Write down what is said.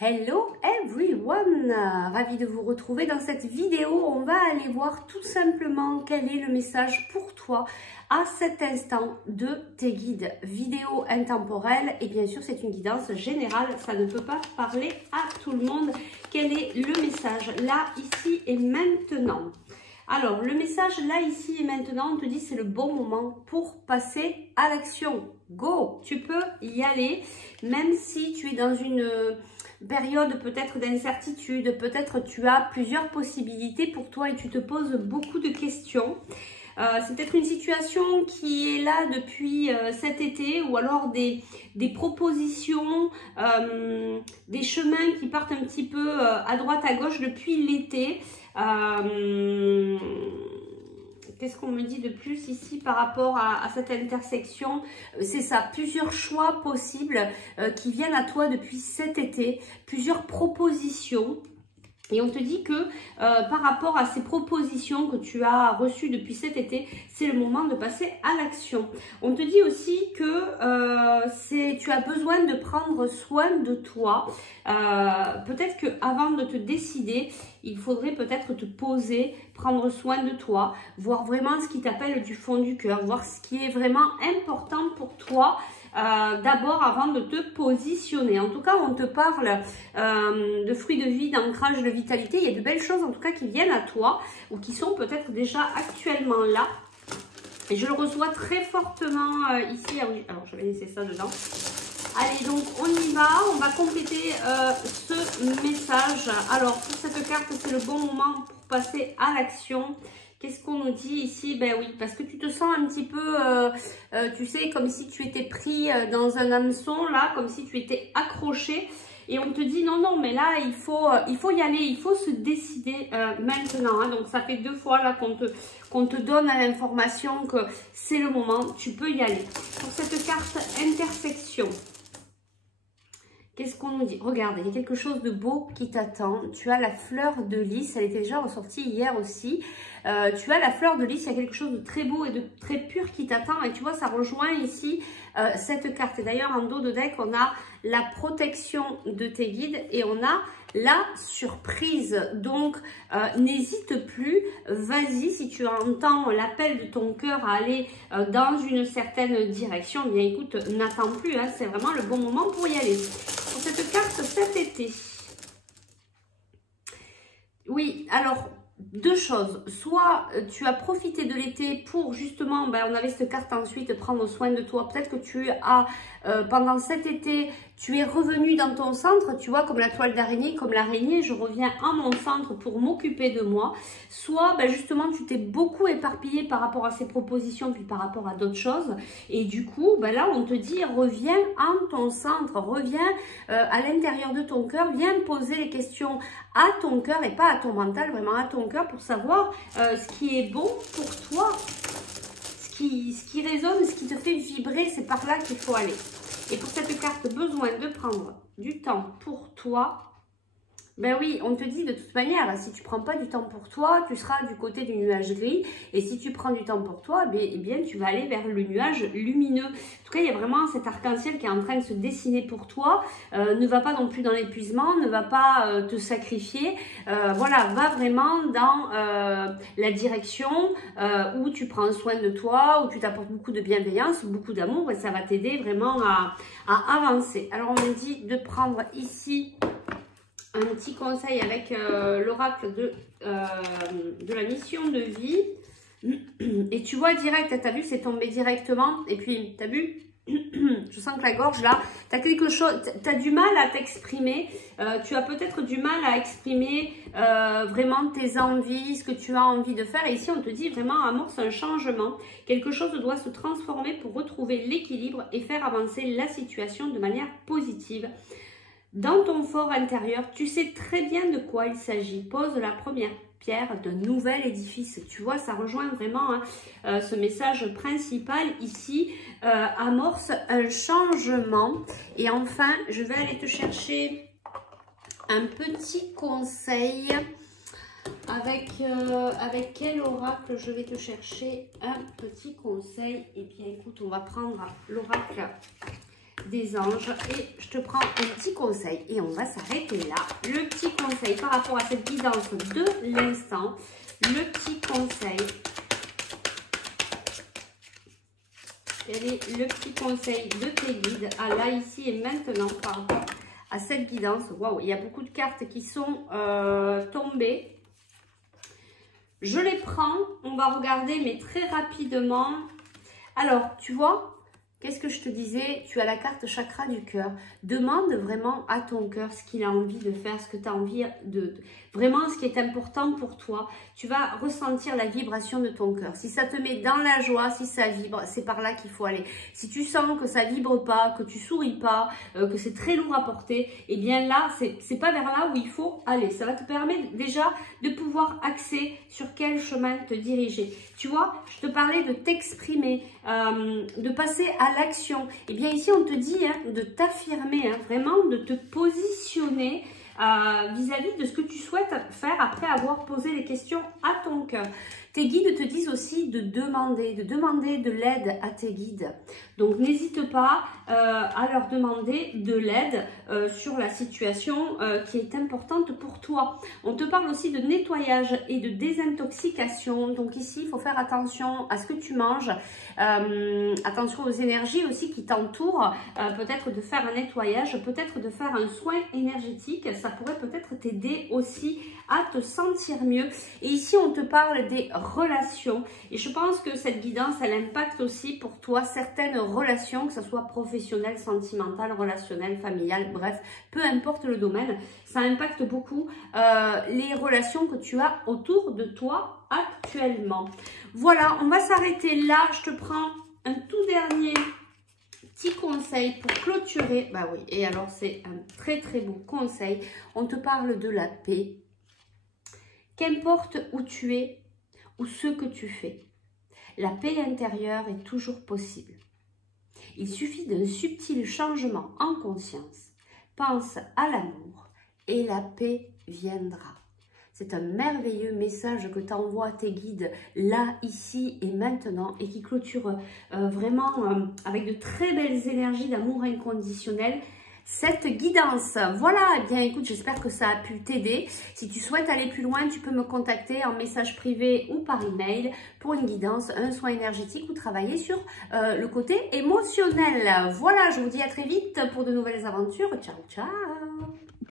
Hello everyone, ravi de vous retrouver dans cette vidéo. On va aller voir tout simplement quel est le message pour toi à cet instant de tes guides. Vidéo intemporelle et bien sûr c'est une guidance générale, ça ne peut pas parler à tout le monde. Quel est le message là, ici et maintenant? Alors le message là, ici et maintenant, on te dit c'est le bon moment pour passer à l'action. Go, tu peux y aller même si tu es dans une période peut-être d'incertitude, peut-être tu as plusieurs possibilités pour toi et tu te poses beaucoup de questions. C'est peut-être une situation qui est là depuis cet été ou alors des propositions, des chemins qui partent un petit peu à droite à gauche depuis l'été. Qu'est-ce qu'on me dit de plus ici par rapport à cette intersection? C'est ça, plusieurs choix possibles qui viennent à toi depuis cet été, plusieurs propositions. Et on te dit que par rapport à ces propositions que tu as reçues depuis cet été, c'est le moment de passer à l'action. On te dit aussi que tu as besoin de prendre soin de toi. Peut-être qu'avant de te décider, il faudrait peut-être te poser, prendre soin de toi, voir vraiment ce qui t'appelle du fond du cœur, voir ce qui est vraiment important pour toi. D'abord avant de te positionner. En tout cas, on te parle de fruits de vie, d'ancrage, de vitalité. Il y a de belles choses en tout cas qui viennent à toi ou qui sont peut-être déjà actuellement là. Et je le reçois très fortement ici. Ah oui, alors je vais laisser ça dedans. Allez, donc on y va. On va compléter ce message. Alors pour cette carte, c'est le bon moment pour passer à l'action. Qu'est-ce qu'on nous dit ici? Ben oui, parce que tu te sens un petit peu, tu sais, comme si tu étais pris dans un hameçon, là, comme si tu étais accroché. Et on te dit, non, non, mais là, il faut y aller, il faut se décider maintenant. Hein. Donc, ça fait 2 fois là qu'on te donne l'information que c'est le moment, tu peux y aller. Pour cette carte intersection, qu'est-ce qu'on nous dit? Regardez, il y a quelque chose de beau qui t'attend. Tu as la fleur de lys, elle était déjà ressortie hier aussi. Tu as la fleur de lys, il y a quelque chose de très beau et de très pur qui t'attend. Et tu vois, ça rejoint ici cette carte. Et d'ailleurs, en dos de deck, on a la protection de tes guides et on a la surprise. Donc, n'hésite plus, vas-y, si tu entends l'appel de ton cœur à aller dans une certaine direction, bien écoute, n'attends plus, hein, c'est vraiment le bon moment pour y aller. Pour cette carte cet été, oui, alors 2 choses, soit tu as profité de l'été pour justement, ben, on avait cette carte ensuite, prendre soin de toi, peut-être que tu as, pendant cet été, tu es revenu dans ton centre, tu vois, comme la toile d'araignée, comme l'araignée, je reviens à mon centre pour m'occuper de moi, soit ben, justement tu t'es beaucoup éparpillé par rapport à ces propositions, puis par rapport à d'autres choses, et du coup, ben là on te dit, reviens en ton centre, reviens à l'intérieur de ton cœur, viens poser les questions à ton cœur et pas à ton mental, vraiment à ton cœur pour savoir ce qui est bon pour toi, ce qui résonne, ce qui te fait vibrer, c'est par là qu'il faut aller. Et pour cette carte, besoin de prendre du temps pour toi. Ben oui, on te dit de toute manière, si tu prends pas du temps pour toi, tu seras du côté du nuage gris. Et si tu prends du temps pour toi, eh bien tu vas aller vers le nuage lumineux. En tout cas, il y a vraiment cet arc-en-ciel qui est en train de se dessiner pour toi. Ne va pas non plus dans l'épuisement, ne va pas te sacrifier. Voilà, va vraiment dans la direction où tu prends soin de toi, où tu t'apportes beaucoup de bienveillance, beaucoup d'amour. Et ça va t'aider vraiment à avancer. Alors, on me dit de prendre ici un petit conseil avec l'oracle de la mission de vie. Et tu vois direct, tu as vu, c'est tombé directement. Et puis, tu as vu, je sens que la gorge là, tu as quelque chose, tu as du mal à t'exprimer. Tu as peut-être du mal à exprimer vraiment tes envies, ce que tu as envie de faire. Et ici, on te dit vraiment, amorce un changement. Quelque chose doit se transformer pour retrouver l'équilibre et faire avancer la situation de manière positive. Dans ton fort intérieur, tu sais très bien de quoi il s'agit. Pose la première pierre d'un nouvel édifice. Tu vois, ça rejoint vraiment hein, ce message principal ici. Amorce un changement. Et enfin, je vais aller te chercher un petit conseil. Avec quel oracle je vais te chercher un petit conseil? Eh bien, écoute, on va prendre l'oracle des anges et je te prends un petit conseil et on va s'arrêter là. Le petit conseil par rapport à cette guidance de l'instant, le petit conseil, quel est le petit conseil de tes guides à là, ici et maintenant par rapport à cette guidance? Waouh, il y a beaucoup de cartes qui sont tombées. Je les prends, on va regarder mais très rapidement. Alors, tu vois, qu'est-ce que je te disais? Tu as la carte chakra du cœur. Demande vraiment à ton cœur ce qu'il a envie de faire, ce que tu as envie de... Vraiment, ce qui est important pour toi. Tu vas ressentir la vibration de ton cœur. Si ça te met dans la joie, si ça vibre, c'est par là qu'il faut aller. Si tu sens que ça vibre pas, que tu souris pas, que c'est très lourd à porter, eh bien là, c'est pas vers là où il faut aller. Ça va te permettre déjà de pouvoir axer sur quel chemin te diriger. Tu vois, je te parlais de t'exprimer, de passer à l'action. Eh bien ici, on te dit de t'affirmer, vraiment de te positionner vis-à-vis de ce que tu souhaites faire après avoir posé les questions à ton cœur. Tes guides te disent aussi de demander de l'aide à tes guides. Donc, n'hésite pas à leur demander de l'aide sur la situation qui est importante pour toi. On te parle aussi de nettoyage et de désintoxication. Donc, ici, il faut faire attention à ce que tu manges. Attention aux énergies aussi qui t'entourent. Peut-être de faire un nettoyage, peut-être de faire un soin énergétique. Ça pourrait peut-être t'aider aussi à te sentir mieux. Et ici, on te parle des relations. Et je pense que cette guidance, elle impacte aussi pour toi certaines relations, que ce soit professionnelles, sentimentales, relationnelles, familiales, bref, peu importe le domaine. Ça impacte beaucoup les relations que tu as autour de toi actuellement. Voilà, on va s'arrêter là. Je te prends un tout dernier petit conseil pour clôturer. Bah oui, et alors c'est un très très beau conseil. On te parle de la paix. Qu'importe où tu es ou ce que tu fais, la paix intérieure est toujours possible. Il suffit d'un subtil changement en conscience. Pense à l'amour et la paix viendra. C'est un merveilleux message que t'envoient tes guides là, ici et maintenant et qui clôture vraiment avec de très belles énergies d'amour inconditionnel cette guidance. Voilà, eh bien écoute, j'espère que ça a pu t'aider. Si tu souhaites aller plus loin, tu peux me contacter en message privé ou par email pour une guidance, un soin énergétique ou travailler sur le côté émotionnel. Voilà, je vous dis à très vite pour de nouvelles aventures. Ciao, ciao!